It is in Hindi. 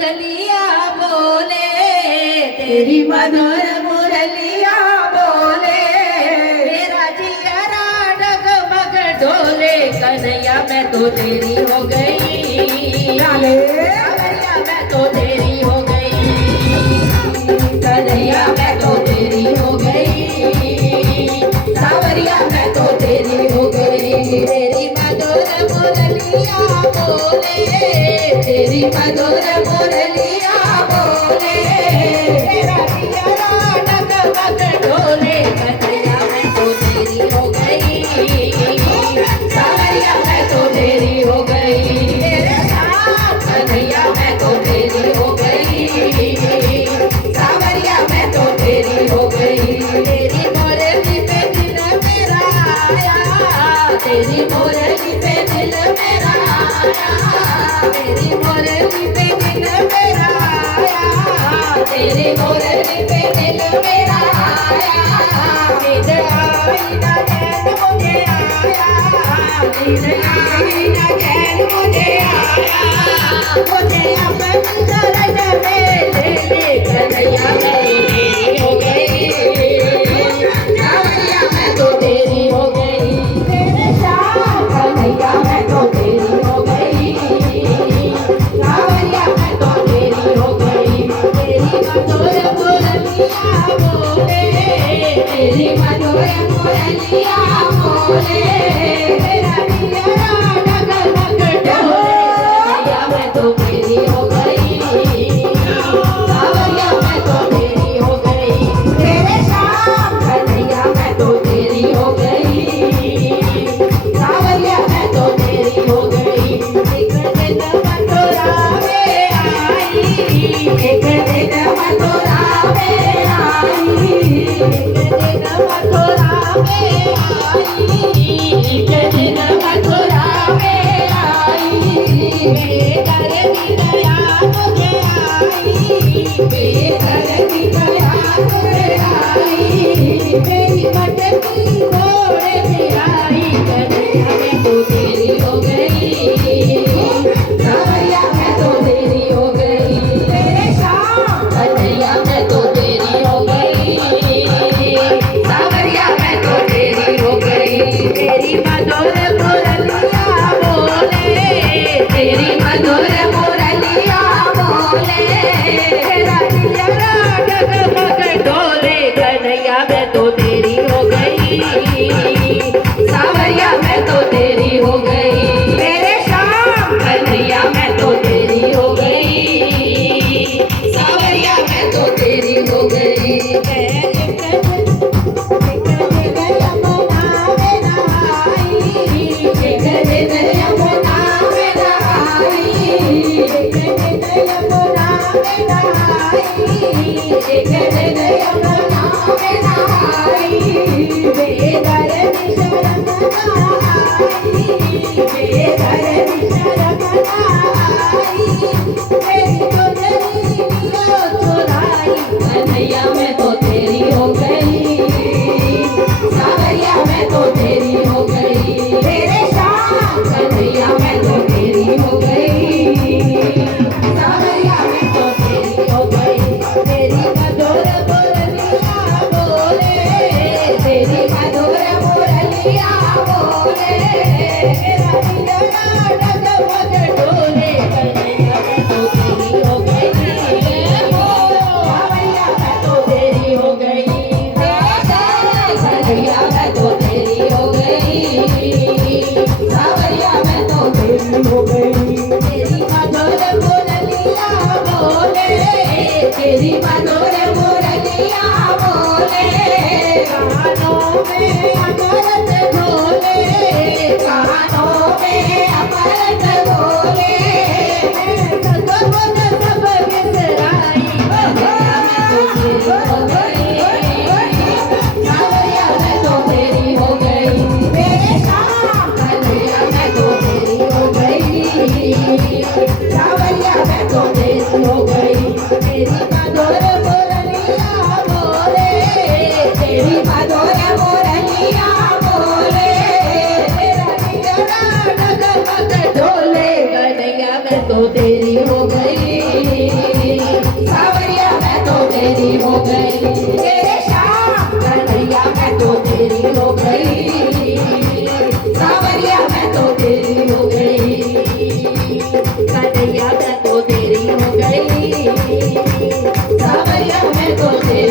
मुरलिया बोले, तेरी मधुर मुरलिया बोले, मेरा जिगरा डगमग डोले, कन्हैया मैं तो तेरी हो गई, कन्हैया मैं तो तेरी हो गई, कन्हैया मैं तो तेरी हो गई, सावरिया मैं तो तेरी हो गई। तेरी मधुर मुरलिया बोले, तेरी मधुर मुरलिया बोले, तेरा जिगरा डगमग डोले, कन्हैया मैं तो तेरी हो गई, सावरिया मैं तो तेरी हो गई, तेरे साथ कन्हैया मैं तो तेरी हो गई, सावरिया मैं तो तेरी हो गई। तेरी मुरली पे दिल मेरा आया, तेरी मुरली पे दिल मेरा आया, तेरी मुरली पे दिल मेरा आया, तेरी मुरली पे दिल मेरा आया, नींद आई ना चैन मुझे आया, नींद आई ना चैन मुझे आया, मुझे अपनी शरण में ले ले, कन्हैया मैं तेरी हो गई, सावरिया मैं तो तेरी हो गई, तेरे साथ कन्हैया मैं तो तेरी हो गई, सावरिया मैं तो तेरी हो गई। तेरी मधुर मुरलिया बोले, तेरी मधुर मुरलिया बोले, मेरा जिगरा डगमग डोले, कन्हैया मैं तो तेरी हो गई, सावरिया मैं तो तेरी हो गई, तेरे साथ कन्हैया मैं तो तेरी हो गई, सावरिया मैं तो तेरी हो गई। एक दिन मथुरा में आई, एक दिन मथुरा में आई, एक दिन मथुरा में आई, एक दिन मथुरा में आई, बेदर की दया मुझे आई, बेदर की दया मुझे आई, मेरी मटकी मोड़ में आई, कन्हैया मैं तो तेरी हो गई, सावरिया मैं तो तेरी हो गई, तेरे साथ कन्हैया मैं तो तेरी हो गई, सावरिया मैं तो तेरी हो गई। तेरी मधुर मुरलिया बोले, तेरी मधुर मुरलिया बोले, तेरा जिगरा डगमग डोले, कन्हैया मैं तो तेरी हो गई, सावरिया मैं तो तेरी हो गई, मेरे शाम कन्हैया मैं तो तेरी हो गई, सावरिया मैं तो तेरी हो गई। एक दिन यमुना में नहाई, एक दिन यमुना में नहाई, एक दिन यमुना में नहाई, बेदर की शरण आई, बेदर की शरण आई, मेरी गुजरी लियो चुराई, कन्हैया मैं तो तेरी हो गई, सावरिया मैं तो तेरी हो गई, तेरे साथ कन्हैया मैं तो तेरी हो गई, सावरिया मैं तो तेरी हो गई। तेरी मधुर मुरलिया बोले, तेरी मधुर मुरलिया बोले, मेरा जिगरा डगमग डोले, कन्हैया मैं तो तेरी हो गई, सावरिया मैं तो तेरी हो गई, कन्हैया मैं तो तेरी हो गई, सावरिया मैं तो तेरी हो गई। तेरी मधुर मुरलिया बोले, तेरी मधुर मुरलिया बोले, कानों में अमृत घोले, कानों में अमृत घोले, मैं सगुन सब बिसराई, कन्हैया मैं तो तेरी हो गई, सावरिया मैं तो तेरी हो गई, मेरे साथ कन्हैया मैं तो तेरी हो गई, सावरिया मैं तो तेरी हो गई। तेरी मधुर मुरलिया बोले, तेरी मधुर मुरलिया बोले, तेरा जिगरा डगमग डोले, कन्हैया मैं तो तेरी हो गई, तो तेरे